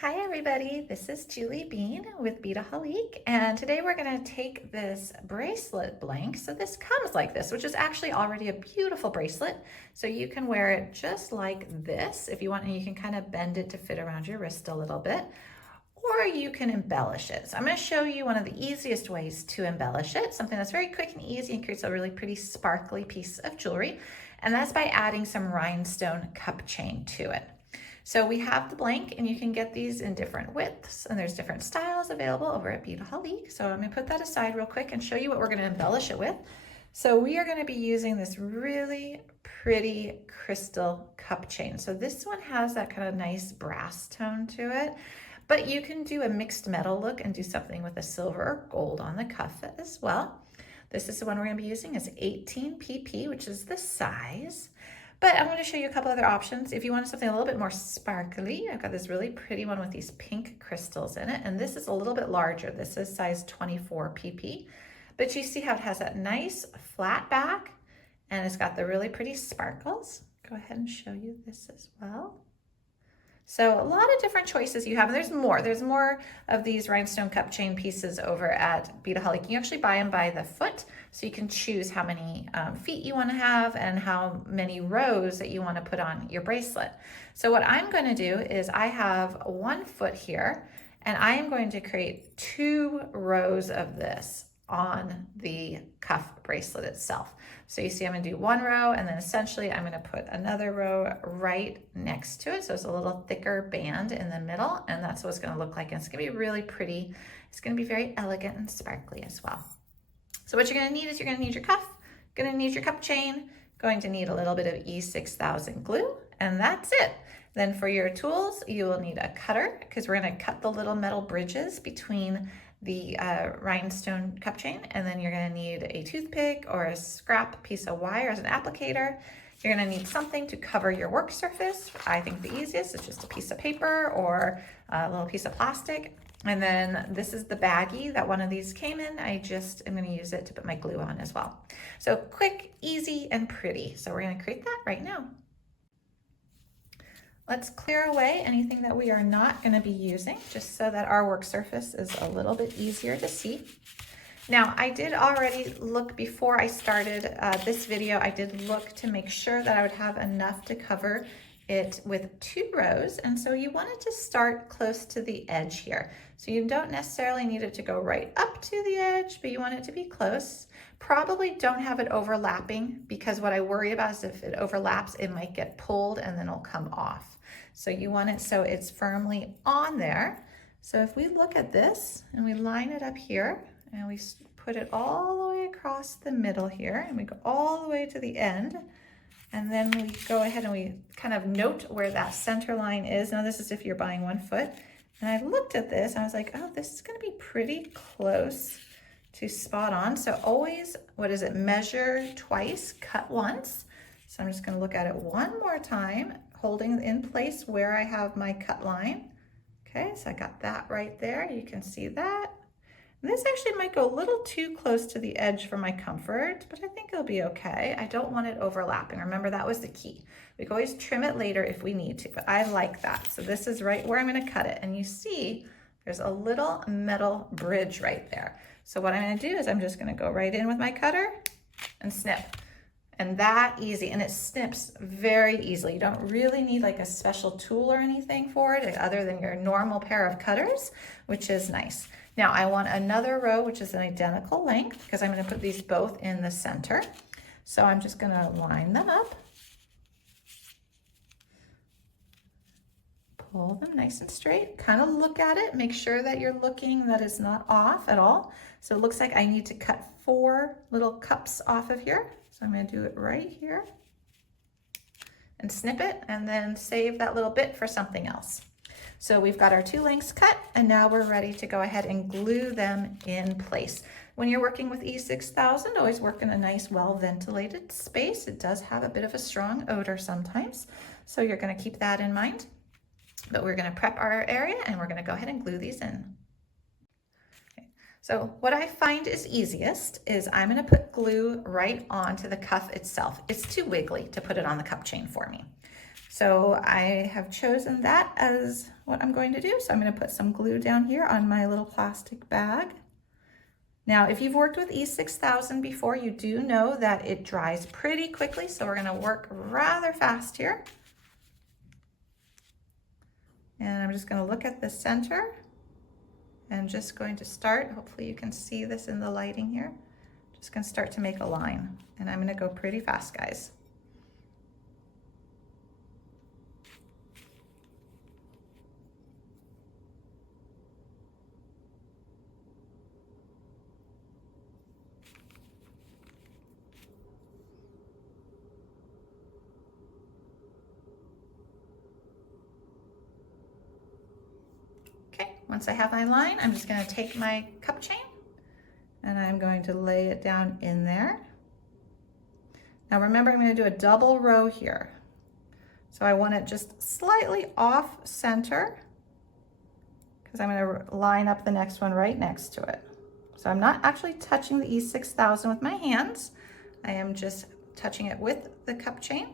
Hi everybody, this is Julie Bean with Beadaholique, and today we're going to take this bracelet blank. So this comes like this, which is actually already a beautiful bracelet. So you can wear it just like this if you want, and you can kind of bend it to fit around your wrist a little bit, or you can embellish it. So I'm going to show you one of the easiest ways to embellish it, something that's very quick and easy and creates a really pretty sparkly piece of jewelry, and that's by adding some rhinestone cup chain to it. So we have the blank, and you can get these in different widths, and there's different styles available over at Beadaholique. So I'm gonna put that aside real quick and show you what we're gonna embellish it with. So we are gonna be using this really pretty crystal cup chain. So this one has that kind of nice brass tone to it, but you can do a mixed metal look and do something with a silver or gold on the cuff as well. This is the one we're gonna be using, is 18 pp, which is the size. But I'm going to show you a couple other options. If you want something a little bit more sparkly, I've got this really pretty one with these pink crystals in it, and this is a little bit larger. This is size 24 pp. But you see how it has that nice flat back, and it's got the really pretty sparkles. Go ahead and show you this as well. So a lot of different choices you have, and there's more of these rhinestone cup chain pieces over at Beadaholique. You actually buy them by the foot, so you can choose how many feet you want to have and how many rows that you want to put on your bracelet. So what I'm going to do is I have 1 foot here, and I am going to create 2 rows of this on the cuff bracelet itself. So you see I'm gonna do 1 row, and then essentially I'm gonna put another row right next to it. So it's a little thicker band in the middle, and that's what it's gonna look like. And it's gonna be really pretty. It's gonna be very elegant and sparkly as well. So what you're gonna need is you're gonna need your cuff, gonna need your cup chain, going to need a little bit of E6000 glue, and that's it. Then for your tools, you will need a cutter, because we're gonna cut the little metal bridges between the rhinestone cup chain, and then you're going to need a toothpick or a scrap piece of wire as an applicator. You're going to need something to cover your work surface. I think the easiest is just a piece of paper or a little piece of plastic. And then this is the baggie that one of these came in. I just am going to use it to put my glue on as well. So quick, easy, and pretty. So we're going to create that right now. Let's clear away anything that we are not going to be using, just so that our work surface is a little bit easier to see. Now, I did already look before I started this video. I did look to make sure that I would have enough to cover it with 2 rows, and so you want it to start close to the edge here. So you don't necessarily need it to go right up to the edge, but you want it to be close. Probably don't have it overlapping, because what I worry about is if it overlaps, it might get pulled and then it'll come off. So you want it so it's firmly on there. So if we look at this and we line it up here, and we put it all the way across the middle here, and we go all the way to the end, and then we go ahead and we kind of note where that center line is. Now this is if you're buying 1 foot. And I looked at this and I was like, oh, this is gonna be pretty close to spot on. So always, measure twice, cut once. So I'm just gonna look at it one more time, holding in place where I have my cut line. Okay, so I got that right there. You can see that. And this actually might go a little too close to the edge for my comfort, but I think it'll be okay. I don't want it overlapping. Remember, that was the key. We can always trim it later if we need to, but I like that. So this is right where I'm gonna cut it. And you see, there's a little metal bridge right there. So what I'm gonna do is I'm just gonna go right in with my cutter and snip. And that easy, and it snips very easily. You don't really need like a special tool or anything for it other than your normal pair of cutters, which is nice. Now I want another row, which is an identical length, because I'm gonna put these both in the center. So I'm just gonna line them up, pull them nice and straight, kind of look at it, make sure that you're looking that it's not off at all. So it looks like I need to cut 4 little cups off of here. So I'm gonna do it right here and snip it, and then save that little bit for something else. So we've got our 2 lengths cut, and now we're ready to go ahead and glue them in place. When you're working with E6000, always work in a nice, well-ventilated space. It does have a bit of a strong odor sometimes, so you're gonna keep that in mind. But we're gonna prep our area, and we're gonna go ahead and glue these in. So what I find is easiest is I'm gonna put glue right onto the cuff itself. It's too wiggly to put it on the cup chain for me. So I have chosen that as what I'm going to do. So I'm going to put some glue down here on my little plastic bag. Now, if you've worked with E6000 before, you do know that it dries pretty quickly. So we're going to work rather fast here. And I'm just going to look at the center and just going to start. Hopefully you can see this in the lighting here. Just going to start to make a line, and I'm going to go pretty fast, guys. Okay, once I have my line, I'm just going to take my cup chain and I'm going to lay it down in there. Now remember, I'm going to do a double row here. So I want it just slightly off center because I'm going to line up the next one right next to it. So I'm not actually touching the E6000 with my hands. I am just touching it with the cup chain.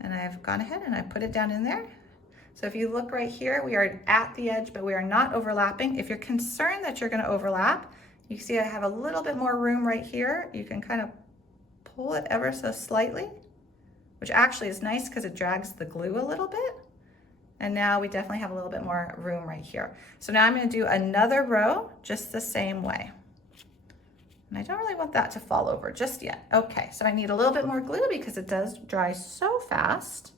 And I've gone ahead and I put it down in there. So if you look right here, we are at the edge, but we are not overlapping. If you're concerned that you're going to overlap, you see I have a little bit more room right here. You can kind of pull it ever so slightly, which actually is nice because it drags the glue a little bit. And now we definitely have a little bit more room right here. So now I'm going to do another row just the same way. And I don't really want that to fall over just yet. Okay, so I need a little bit more glue because it does dry so fast.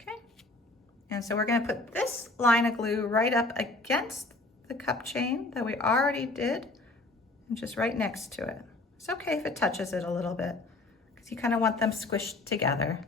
Okay, and so we're going to put this line of glue right up against the cup chain that we already did and just right next to it. It's okay if it touches it a little bit because you kind of want them squished together.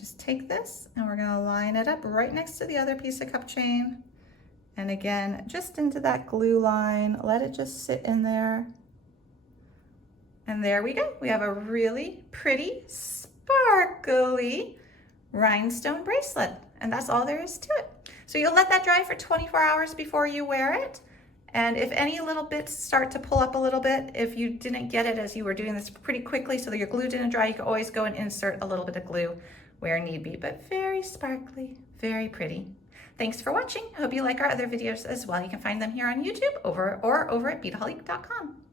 Just take this and we're going to line it up right next to the other piece of cup chain. And again, just into that glue line, let it just sit in there. And there we go. We have a really pretty, sparkly rhinestone bracelet. And that's all there is to it. So you'll let that dry for 24 hours before you wear it. And if any little bits start to pull up a little bit, if you didn't get it as you were doing this pretty quickly so that your glue didn't dry, you can always go and insert a little bit of glue where need be, but very sparkly, very pretty. Thanks for watching. I hope you like our other videos as well. You can find them here on YouTube or over at BeaTaHolique.com.